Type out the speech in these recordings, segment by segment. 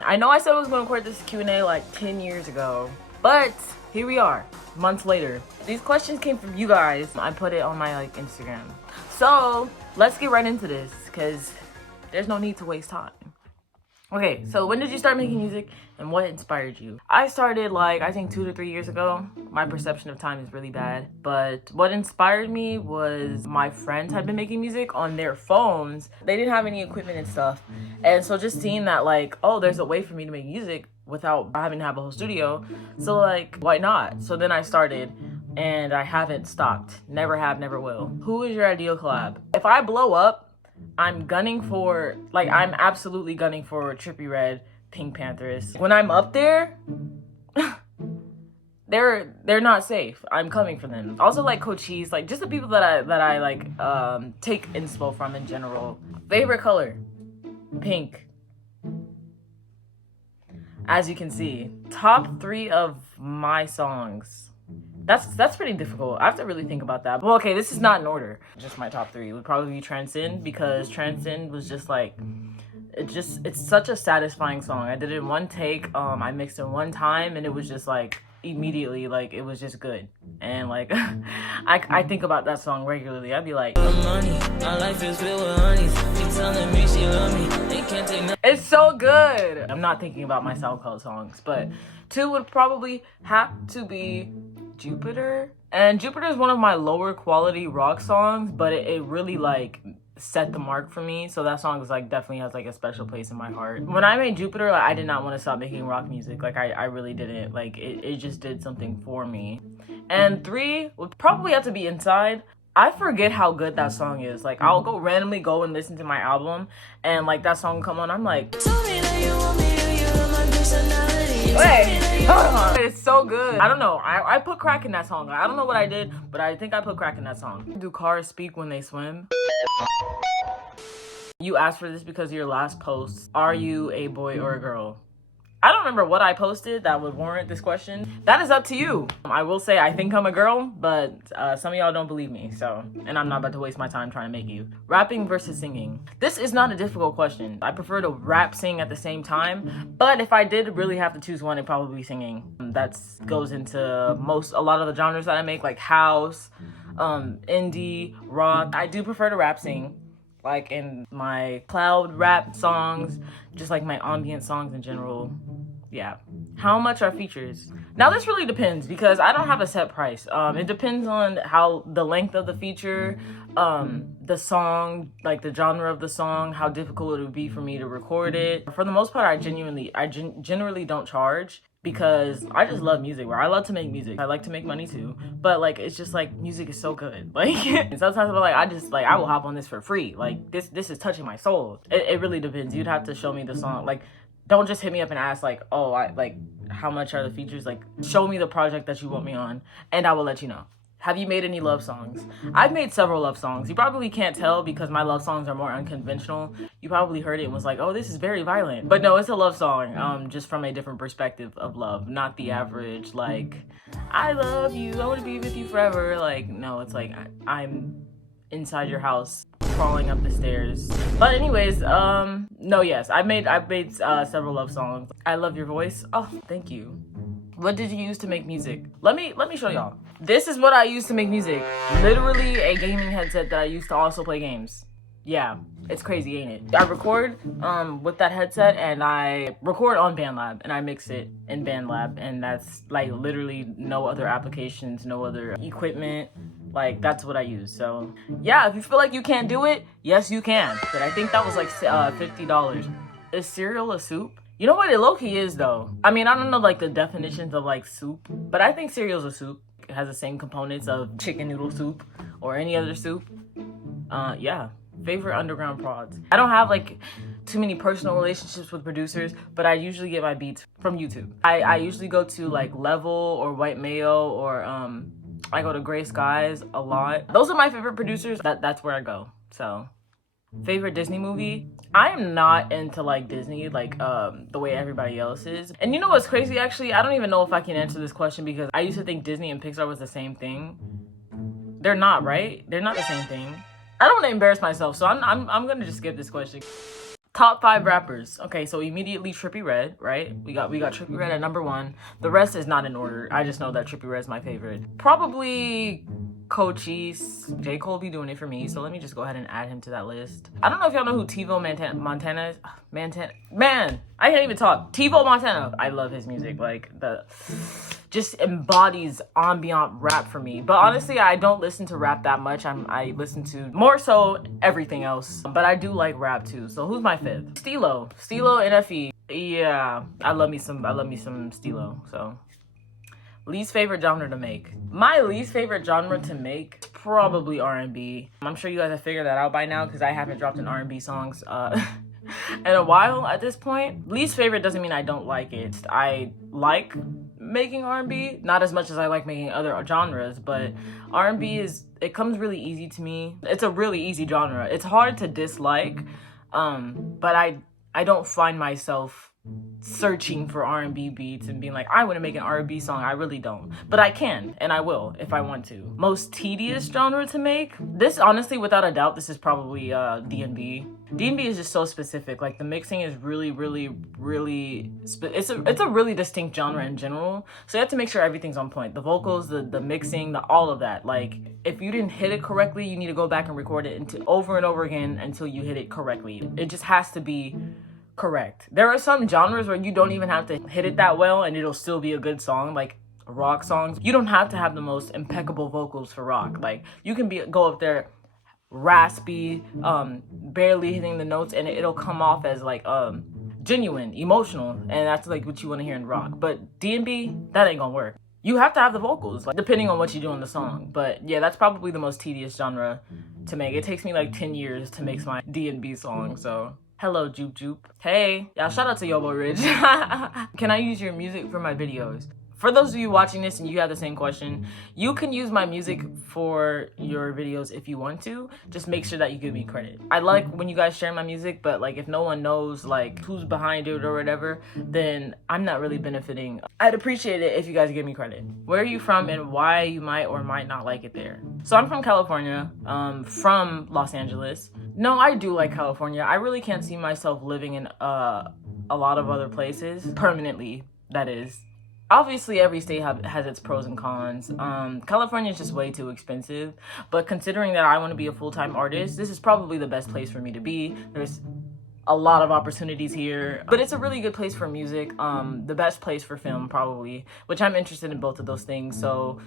I know I said I was going to record this Q&A like 10 years ago, but here we are, months later. These questions came from you guys. I put it on my Instagram. So let's get right into this because there's no need to waste time. Okay, so when did you start making music and what inspired you? I started I think 2 to 3 years ago. My perception of time is really bad, but what inspired me was my friends had been making music on their phones. They didn't have any equipment and stuff. And so just seeing that oh, there's a way for me to make music without having to have a whole studio. So why not? So then I started and I haven't stopped. Never have, never will. Who is your ideal collab? If I blow up, I'm gunning for, I'm absolutely gunning for Trippie Redd, Pink Panthers. When I'm up there, they're not safe. I'm coming for them. Also Cochise, just the people that I take inspo from in general. Favorite color? Pink. As you can see, top 3 of my songs. That's pretty difficult. I have to really think about that. Well, okay, this is not in order. Just my top 3 would probably be Transcend, because Transcend was just it's such a satisfying song. I did it in one take. I mixed it one time and it was just immediately it was just good. And I think about that song regularly. I'd be like, money, my life is filled with honeys. She telling me she love me. They can't take nothing. It's so good. I'm not thinking about my SoundCloud songs, but 2 would probably have to be Jupiter. And Jupiter is one of my lower quality rock songs, but it really set the mark for me. So that song is definitely has a special place in my heart. When I made Jupiter, I did not want to stop making rock music. I really didn't. It just did something for me. And 3 would probably have to be Inside. I forget how good that song is. I'll go randomly go and listen to my album and that song will come on. I'm like, tell me that you want me, you're my personality. Wait, hold on. It's so good. I don't know. I put crack in that song. I don't know what I did, but I think I put crack in that song. Do cars speak when they swim? You asked for this because of your last post. Are you a boy or a girl? I don't remember what I posted that would warrant this question. That is up to you. I will say I think I'm a girl, but some of y'all don't believe me, and I'm not about to waste my time trying to make you. Rapping versus singing. This is not a difficult question. I prefer to rap, sing at the same time, but if I did really have to choose one, it'd probably be singing. That goes into a lot of the genres that I make, like house, indie, rock. I do prefer to rap, sing. In my cloud rap songs, just my ambient songs in general. Yeah. How much are features? Now this really depends because I don't have a set price. It depends on how the length of the feature, the song, the genre of the song, how difficult it would be for me to record it. For the most part, I generally don't charge because I just love music. I love to make music. I like to make money too, but it's just music is so good. Sometimes I will hop on this for free. This is touching my soul. It really depends. You'd have to show me the song. Don't just hit me up and ask how much are the features. Show me the project that you want me on and I will let you know. Have you made any love songs? I've made several love songs. You probably can't tell because my love songs are more unconventional. You probably heard it and was oh, this is very violent. But no, it's a love song, just from a different perspective of love, not the average, I love you, I want to be with you forever. No, it's I'm inside your house, crawling up the stairs. But anyways, no, yes, I've made several love songs. I love your voice. Oh, thank you. What did you use to make music? Let me show y'all. This is what I use to make music. Literally a gaming headset that I use to also play games. Yeah, it's crazy, ain't it? I record with that headset and I record on BandLab and I mix it in BandLab, and that's literally no other applications, no other equipment. That's what I use. So yeah, if you feel like you can't do it, yes you can. But I think that was $50. Is cereal a soup? You know what it low-key is though? I mean, I don't know the definitions of soup, but I think cereal's a soup. It has the same components of chicken noodle soup or any other soup. Yeah. Favorite underground prods. I don't have too many personal relationships with producers, but I usually get my beats from YouTube. I usually go to Level or White Mayo, or I go to Gray Skies a lot. Those are my favorite producers. That's where I go. So favorite Disney movie? I am not into Disney the way everybody else is. And you know what's crazy actually? I don't even know if I can answer this question because I used to think Disney and Pixar was the same thing. They're not, right? They're not the same thing. I don't want to embarrass myself, so I'm gonna just skip this question. Top 5 rappers. Okay, so immediately Trippie Redd, right? We got Trippie Redd at number 1. The rest is not in order. I just know that Trippie Redd is my favorite. Probably Cochise. J. Cole be doing it for me, so let me just go ahead and add him to that list. I don't know if y'all know who Tivo Montana is. Man, I can't even talk. Tivo Montana. I love his music. Like, just embodies ambient rap for me. But honestly, I don't listen to rap that much. I listen to more so everything else. But I do like rap too. So who's my 5th? Stilo NFE. Yeah, I love me some Stilo. So least favorite genre to make. My least favorite genre to make is probably R&B. I'm sure you guys have figured that out by now because I haven't dropped an R&B songs in a while at this point. Least favorite doesn't mean I don't like it. I like making R&B, not as much as I like making other genres, but R&B it comes really easy to me. It's a really easy genre. It's hard to dislike, but I don't find myself searching for R&B beats and being like, I want to make an R&B song. I really don't, but I can and I will if I want to. Most tedious genre to make, this honestly, without a doubt, this is probably D&B. D&B is just so specific. Like the mixing is really it's a really distinct genre in general, so you have to make sure everything's on point. The vocals, the mixing, all of that. Like if you didn't hit it correctly, you need to go back and record it over and over again until you hit it correctly. It just has to be correct. There are some genres where you don't even have to hit it that well and it'll still be a good song, like rock songs. You don't have to have the most impeccable vocals for rock. Like you can go up there raspy, barely hitting the notes, and it'll come off as like genuine, emotional, and that's like what you want to hear in rock. But D&B, that ain't gonna work. You have to have the vocals, like depending on what you do in the song. But yeah, that's probably the most tedious genre to make. It takes me like 10 years to make my D&B song, so hello, Jupe. Hey, y'all, shout out to Yo Boy Rich. Can I use your music for my videos? For those of you watching this and you have the same question, you can use my music for your videos if you want to. Just make sure that you give me credit. I like when you guys share my music, but like if no one knows like who's behind it or whatever, then I'm not really benefiting. I'd appreciate it if you guys give me credit. Where are you from and why you might or might not like it there? So I'm from California, from Los Angeles. No, I do like California. I really can't see myself living in a lot of other places permanently, that is. Obviously, every state has its pros and cons. California is just way too expensive. But considering that I want to be a full-time artist, this is probably the best place for me to be. There's a lot of opportunities here. But it's a really good place for music. The best place for film, probably. Which I'm interested in both of those things. So,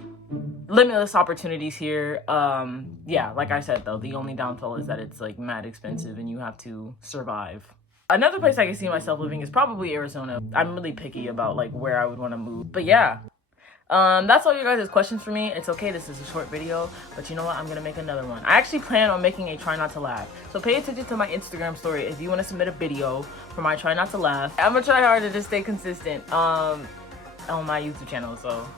limitless opportunities here. Yeah, like I said, though, the only downfall is that it's, like, mad expensive and you have to survive. Another place I can see myself living is probably Arizona. I'm really picky about like where I would want to move. But yeah, that's all you guys' questions for me. It's okay, this is a short video, but you know what? I'm gonna make another one. I actually plan on making a try not to laugh. So pay attention to my Instagram story if you want to submit a video for my try not to laugh. I'm gonna try hard to just stay consistent on my YouTube channel. So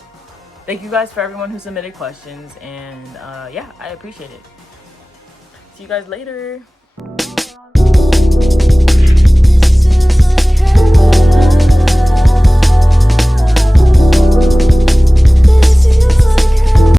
thank you guys for everyone who submitted questions, and yeah, I appreciate it. See you guys later.